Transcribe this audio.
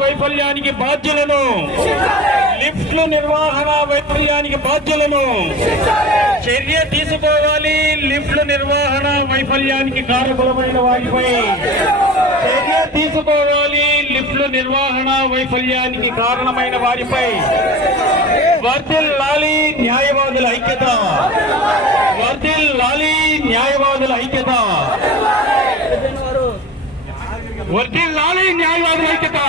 వైఫల్యానికి బాధ్యులను, లిఫ్ట్లు నిర్వహణ వైఫల్యానికి బాధ్యులను చర్య తీసుకోవాలి. లిఫ్ట్ల నిర్వహణ వైఫల్యానికి కారకులమైన వారిపై చర్య తీసుకోవాలి. లిఫ్ట్ల నిర్వహణ వైఫల్యానికి కారణమైన వారిపై వర్ధిల్లాలి న్యాయవాదుల ఐక్యత, వర్ధిల్లాలి న్యాయవాదుల ఐక్యత, వర్ధిల్లాలి న్యాయవాదుల ఐక్యత.